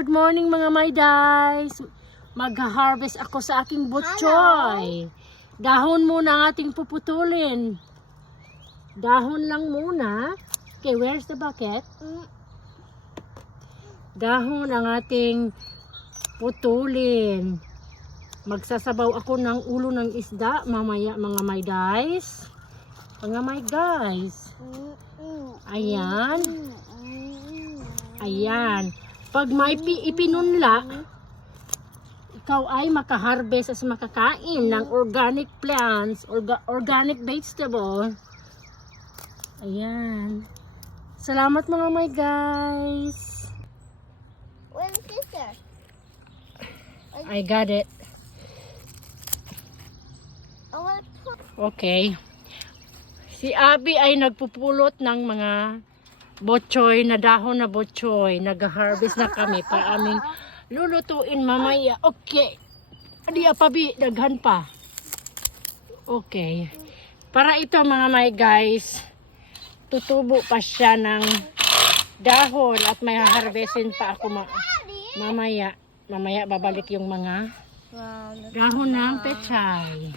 good morning mga maydays. Mag-harvest ako sa aking butchoy. Dahon muna ang ating puputulin. Dahon lang muna. Okay, where's the bucket? Dahon ang ating putulin. Magsasabaw ako ng ulo ng isda mamaya mga maydays. Mga maydays. Ayan. Ayan. Pag may ipinunla, ikaw ay makaharvest at makakain ng organic plants, organic vegetable. Ayan. Salamat mga my guys. Where's the scissor? I got it. I want to put... Okay. Si Abby ay nagpupulot ng mga botchoy na dahon na botchoy. Nag-harvest na kami para aming lulutuin mamaya. Okay. Adi apabi, daghan pa. Okay. Para ito mga my guys, tutubo pa siya ng dahon at may harvestin pa ako mamaya. Mamaya babalik yung mga dahon ng pechay.